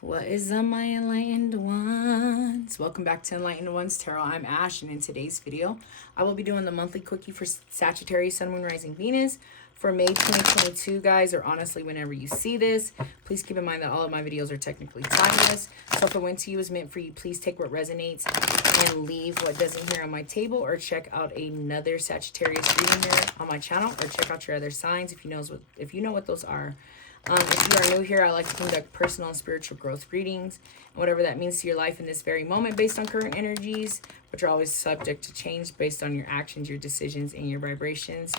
What is up, my enlightened ones? Welcome back to Enlightened Ones Tarot. I'm Ash, and in today's video, I will be doing the monthly quickie for Sagittarius, Sun, Moon, Rising, Venus for May 2022, guys, or honestly, whenever you see this. Please keep in mind that all of my videos are technically timeless. So if it went to you is meant for you, please take what resonates and leave what doesn't here on my table, or check out another Sagittarius reading here on my channel, or check out your other signs if you know what those are. If you are new here, I like to conduct personal and spiritual growth readings, and whatever that means to your life in this very moment based on current energies, which are always subject to change based on your actions, your decisions, and your vibrations.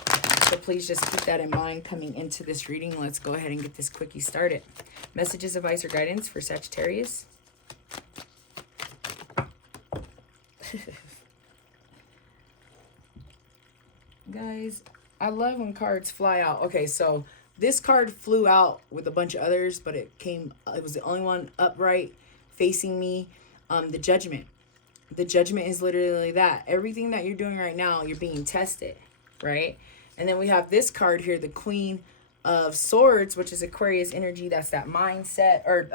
So please just keep that in mind coming into this reading. Let's go ahead and get this quickie started. Messages, advice, or guidance for Sagittarius. Guys, I love when cards fly out. Okay, so this card flew out with a bunch of others, but it was the only one upright facing me. The Judgment. The Judgment is literally that. Everything that you're doing right now, you're being tested, right? And then we have this card here, the Queen of Swords, which is Aquarius energy. That's that mindset, or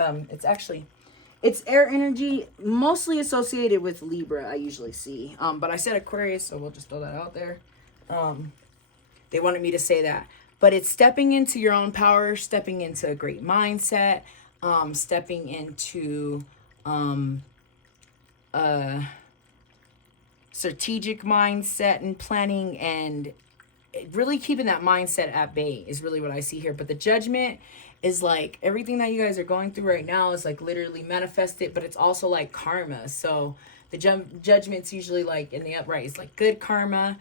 it's air energy, mostly associated with Libra, I usually see. But I said Aquarius, so we'll just throw that out there. They wanted me to say that. But it's stepping into your own power, stepping into a great mindset, stepping into a strategic mindset and planning, and really keeping that mindset at bay is really what I see here. But the Judgment is like everything that you guys are going through right now is like literally manifested, but it's also like karma. So the Judgment's usually like in the upright, it's like good karma.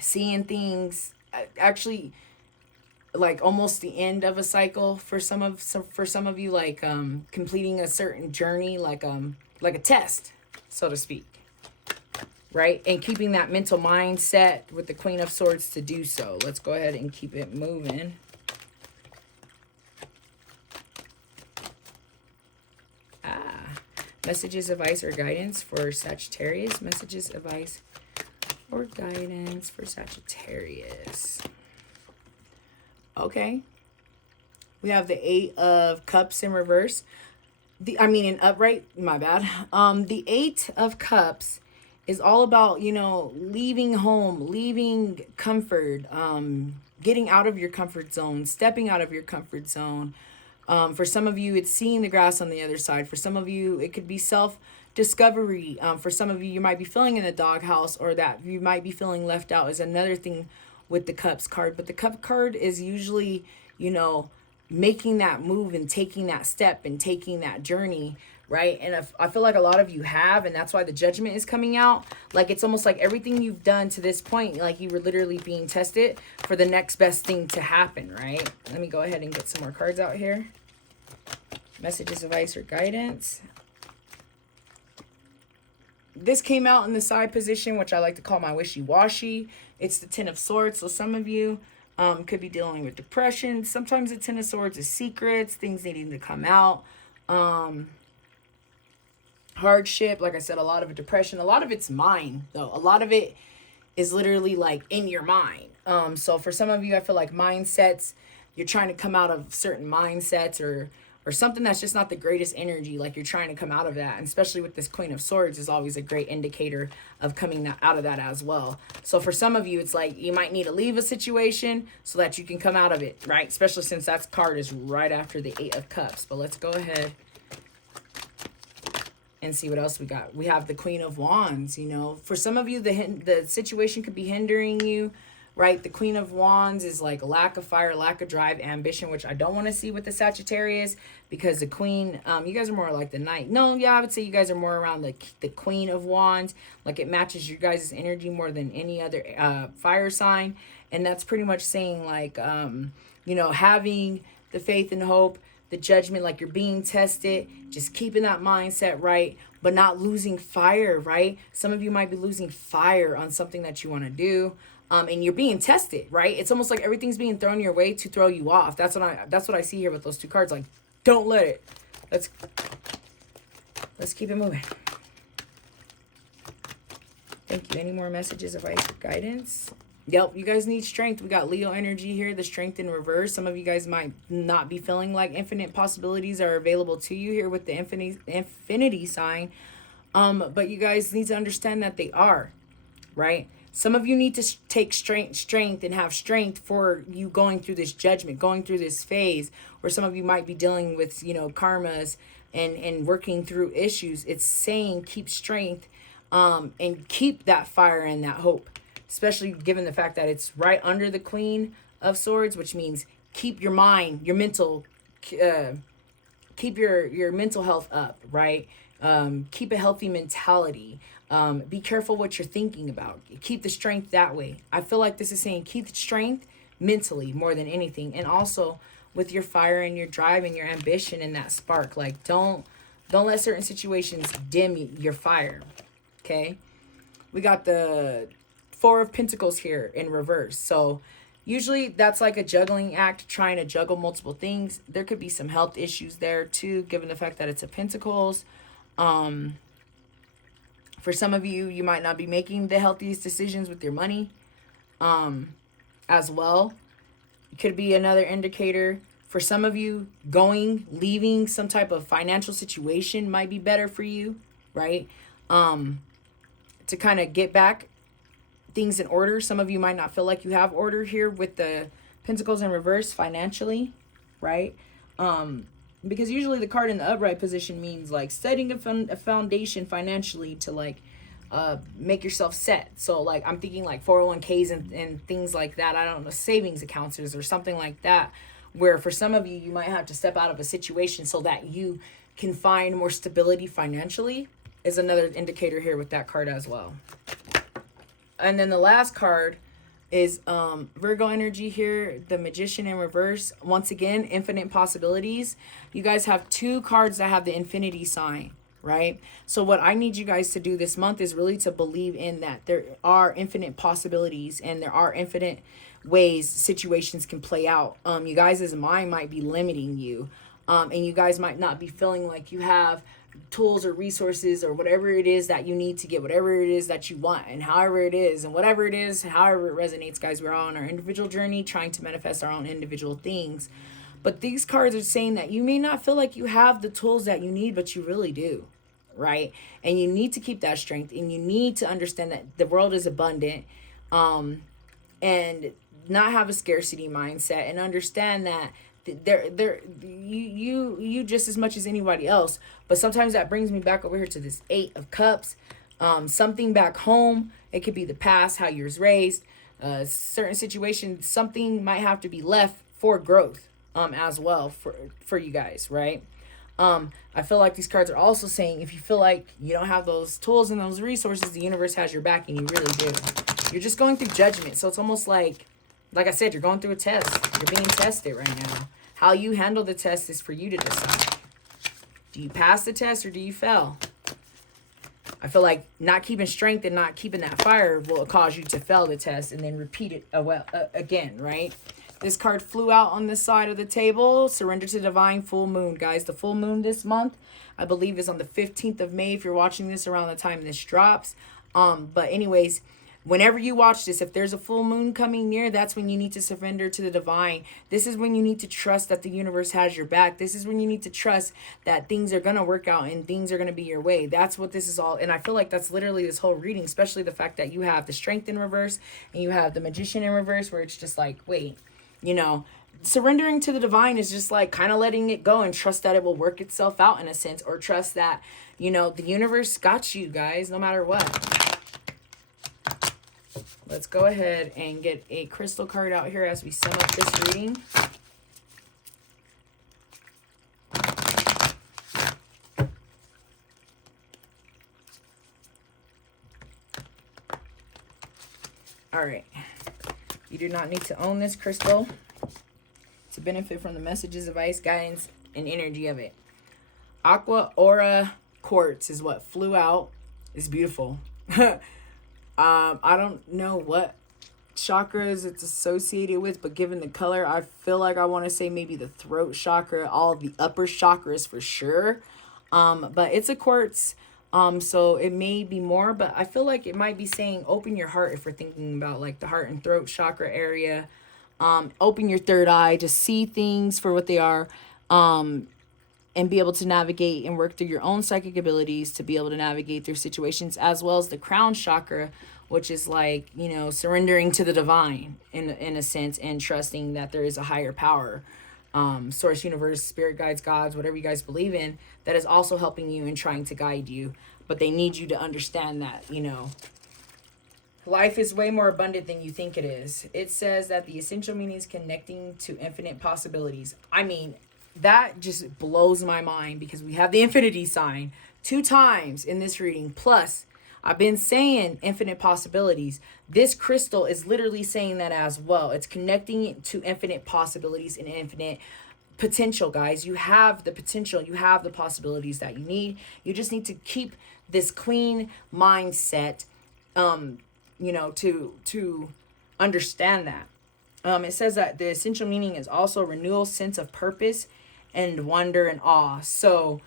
Seeing things actually like almost the end of a cycle for some of you, like completing a certain journey, like a test, so to speak, right? And keeping that mental mindset with the Queen of Swords to do so. Let's go ahead and keep it moving. Messages, advice, or guidance for Sagittarius. Messages, advice, or guidance for Sagittarius. Okay. We have the Eight of Cups in reverse. In upright, my bad. The Eight of Cups is all about, leaving home, leaving comfort, getting out of your comfort zone, stepping out of your comfort zone. For some of you, it's seeing the grass on the other side. For some of you, it could be self-discovery. For some of you, you might be feeling in a doghouse, or that you might be feeling left out is another thing with the Cups card. But the Cup card is usually, making that move and taking that step and taking that journey, right? And I feel like a lot of you have, and that's why the Judgment is coming out. Like, it's almost like everything you've done to this point, like you were literally being tested for the next best thing to happen, right? Let me go ahead and get some more cards out here. Messages, advice, or guidance. This came out in the side position, which I like to call my wishy-washy. It's the Ten of Swords. So some of you could be dealing with depression. Sometimes the Ten of Swords is secrets, things needing to come out. Hardship, like I said, a lot of it depression. A lot of it's mind, though. A lot of it is literally like in your mind. So for some of you, I feel like mindsets, you're trying to come out of certain mindsets, or something that's just not the greatest energy, like you're trying to come out of that. And especially with this Queen of Swords is always a great indicator of coming out of that as well. So for some of you, it's like you might need to leave a situation so that you can come out of it, right? Especially since that card is right after the Eight of Cups. But let's go ahead and see what else we got. We have the Queen of Wands. For some of you, the situation could be hindering you, right? The Queen of Wands is like lack of fire, lack of drive, ambition, which I don't want to see with the Sagittarius, because the Queen, you guys are more like the Knight. No, yeah, I would say you guys are more around the Queen of Wands. Like, it matches your guys' energy more than any other fire sign. And that's pretty much saying, like, having the faith and hope, the Judgment, like you're being tested, just keeping that mindset right, but not losing fire, right? Some of you might be losing fire on something that you want to do. And you're being tested, right? It's almost like everything's being thrown your way to throw you off. That's what I see here with those two cards. Like, don't let it. Let's keep it moving. Thank you. Any more messages, advice, or guidance? Yep, you guys need strength. We got Leo energy here, the strength in reverse. Some of you guys might not be feeling like infinite possibilities are available to you here with the infinity sign. But you guys need to understand that they are, right? Some of you need to take strength and have strength for you going through this judgment, going through this phase, or some of you might be dealing with, karmas and working through issues. It's saying keep strength, and keep that fire and that hope, especially given the fact that it's right under the Queen of Swords, which means keep your mind, your mental, keep your mental health up, right? Keep a healthy mentality. Be careful what you're thinking about. Keep the strength that way. I feel like this is saying keep the strength mentally more than anything. And also with your fire and your drive and your ambition and that spark. Like don't let certain situations dim your fire. Okay? We got the Four of Pentacles here in reverse. So usually that's like a juggling act, trying to juggle multiple things. There could be some health issues there too, given the fact that it's a Pentacles. For some of you, you might not be making the healthiest decisions with your money, as well. It could be another indicator. For some of you, leaving some type of financial situation might be better for you, right? To kind of get back things in order. Some of you might not feel like you have order here with the Pentacles in reverse financially, right? Because usually the card in the upright position means like setting a foundation financially to like make yourself set. So like I'm thinking like 401ks and things like that. I don't know, savings accounts or something like that, where for some of you might have to step out of a situation so that you can find more stability financially, is another indicator here with that card as well. And then the last card is Virgo energy here, the Magician in reverse. Once again, infinite possibilities. You guys have two cards that have the infinity sign, right? So what I need you guys to do this month is really to believe in that there are infinite possibilities and there are infinite ways situations can play out. You guys' mind might be limiting you, and you guys might not be feeling like you have tools or resources or whatever it is that you need to get whatever it is that you want, and however it is and whatever it is, however it resonates. Guys, we're all on our individual journey trying to manifest our own individual things, but these cards are saying that you may not feel like you have the tools that you need, but you really do, right? And you need to keep that strength, and you need to understand that the world is abundant, and not have a scarcity mindset, and understand that you just as much as anybody else. But sometimes that brings me back over here to this Eight of Cups. Something back home, it could be the past, how you was raised, certain situations, something might have to be left for growth, as well for you guys, right? I feel like these cards are also saying if you feel like you don't have those tools and those resources, the universe has your back, and you really do. You're just going through judgment. So it's almost like I said, you're going through a test. You're being tested right now. How you handle the test is for you to decide. Do you pass the test or do you fail? I feel like not keeping strength and not keeping that fire will cause you to fail the test and then repeat it again, right? This card flew out on this side of the table. Surrender to divine full moon, guys. The full moon this month, I believe, is on the 15th of May if you're watching this around the time this drops. But anyways, whenever you watch this, if there's a full moon coming near, that's when you need to surrender to the divine. This is when you need to trust that the universe has your back. This is when you need to trust that things are going to work out and things are going to be your way. That's what this is all. And I feel like that's literally this whole reading, especially the fact that you have the Strength in reverse and you have the Magician in reverse, where it's just like, wait, surrendering to the divine is just like kind of letting it go and trust that it will work itself out in a sense, or trust that, the universe got you, guys, no matter what. Let's go ahead and get a crystal card out here as we sum up this reading. All right. You do not need to own this crystal to benefit from the messages, advice, guidance, and energy of it. Aqua Aura Quartz is what flew out. It's beautiful. I don't know what chakras it's associated with, but given the color, I feel like I want to say maybe the throat chakra, all the upper chakras for sure. But it's a quartz So it may be more, but I feel like it might be saying open your heart if we're thinking about like the heart and throat chakra area. Open your third eye to see things for what they are. And be able to navigate and work through your own psychic abilities to be able to navigate through situations, as well as the crown chakra, which is like, you know, surrendering to the divine in a sense, and trusting that there is a higher power, source, universe, spirit guides, gods, whatever you guys believe in, that is also helping you and trying to guide you. But they need you to understand that, you know, life is way more abundant than you think it is. It says that the essential meaning is connecting to infinite possibilities. I mean, that just blows my mind, because we have the infinity sign 2 times in this reading. Plus, I've been saying infinite possibilities. This crystal is literally saying that as well. It's connecting it to infinite possibilities and infinite potential, guys. You have the potential. You have the possibilities that you need. You just need to keep this clean mindset, you know, to understand that. It says that the essential meaning is also renewal, sense of purpose, and wonder and awe. So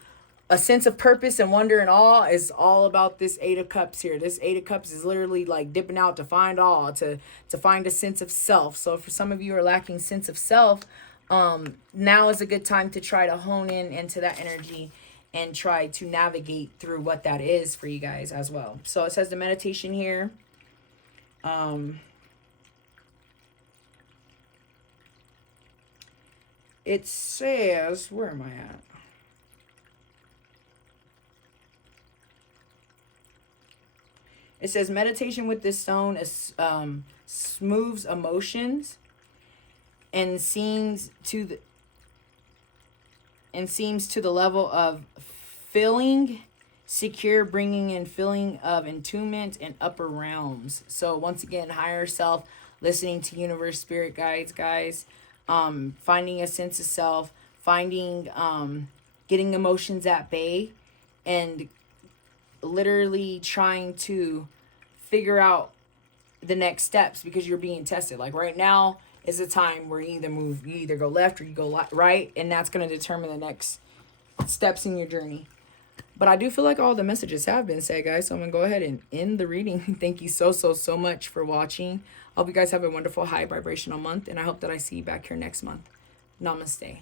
a sense of purpose and wonder and awe is all about this 8 of Cups here. This 8 of Cups is literally like dipping out to find awe, to find a sense of self. So for some of you who are lacking sense of self, now is a good time to try to hone in into that energy and try to navigate through what that is for you guys as well. So it says the meditation here. It says, where am I at? It says meditation with this stone is, smooths emotions and seems to the level of feeling secure, bringing in feeling of attunement and upper realms. So once again, higher self, listening to universe, spirit guides, guys. Finding a sense of self, finding, getting emotions at bay, and literally trying to figure out the next steps, because you're being tested. Like right now is a time where you either go left or you go right, and that's going to determine the next steps in your journey. But I do feel like all the messages have been said, guys, so I'm going to go ahead and end the reading. Thank you so much for watching. I hope you guys have a wonderful high vibrational month, and I hope that I see you back here next month. Namaste.